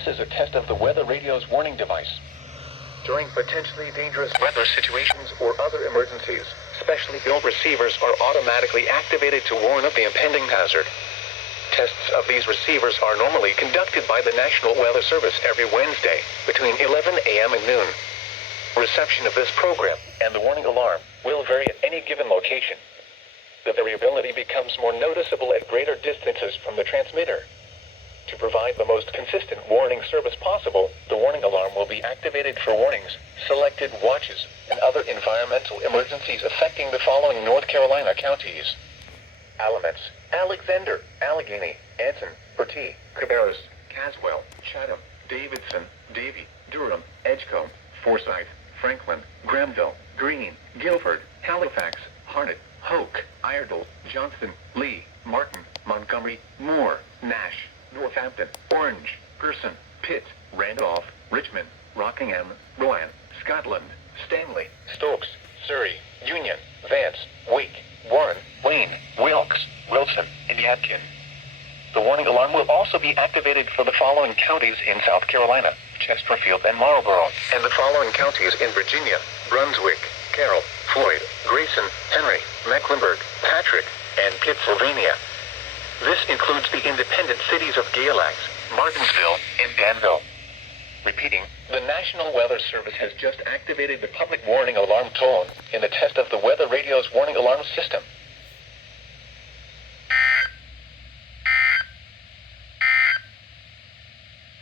This is a test of the weather radio's warning device. During potentially dangerous weather situations or other emergencies, specially built receivers are automatically activated to warn of the impending hazard. Tests of these receivers are normally conducted by the National Weather Service every Wednesday between 11 a.m. and noon. Reception of this program and the warning alarm will vary at any given location. The variability becomes more noticeable at greater distances from the transmitter. To provide the most consistent warning service possible, the warning alarm will be activated for warnings, selected watches, and other environmental emergencies affecting the following North Carolina counties: Alamance, Alexander, Allegheny, Anson, Bertie, Cabarrus, Caswell, Chatham, Davidson, Davie, Durham, Edgecombe, Forsyth, Franklin, Granville, Greene, Guilford, Halifax, Harnett, Hoke, Iredell, Johnston, Lee, Martin, Montgomery, Moore, Nash, Northampton, Orange, Person, Pitt, Randolph, Richmond, Rockingham, Rowan, Scotland, Stanley, Stokes, Surrey, Union, Vance, Wake, Warren, Wayne, Wilkes, Wilson, and Yadkin. The warning alarm will also be activated for the following counties in South Carolina: Chesterfield and Marlborough, and the following counties in Virginia: Brunswick, Carroll, Floyd, Grayson, Henry, Mecklenburg, Patrick, and Pittsylvania. This includes the independent cities of Galax, Martinsville, and Danville. Repeating, the National Weather Service has just activated the public warning alarm tone in the test of the weather radio's warning alarm system.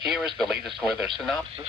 Here is the latest weather synopsis